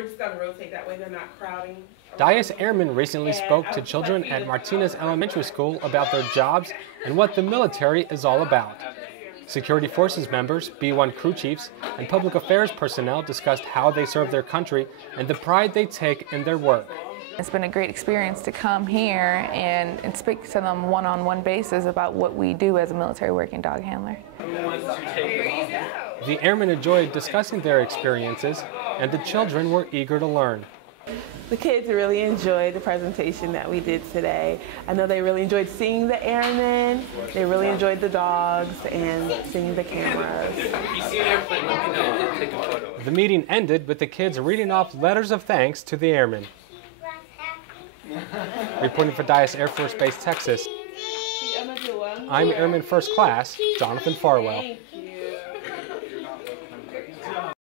we're just going to rotate that way. They're not crowding. Dyess Airmen recently spoke to children at Martinez Elementary School about their jobs and what the military is all about. Security Forces members, B-1 crew chiefs, and public affairs personnel discussed how they serve their country and the pride they take in their work. It's been a great experience to come here and speak to them one-on-one basis about what we do as a military working dog handler. The airmen enjoyed discussing their experiences, and the children were eager to learn. The kids really enjoyed the presentation that we did today. I know they really enjoyed seeing the airmen, they really enjoyed the dogs, and seeing the cameras. The meeting ended with the kids reading off letters of thanks to the airmen. Reporting for Dyess Air Force Base, Texas, I'm Airman First Class Jonathan Farwell.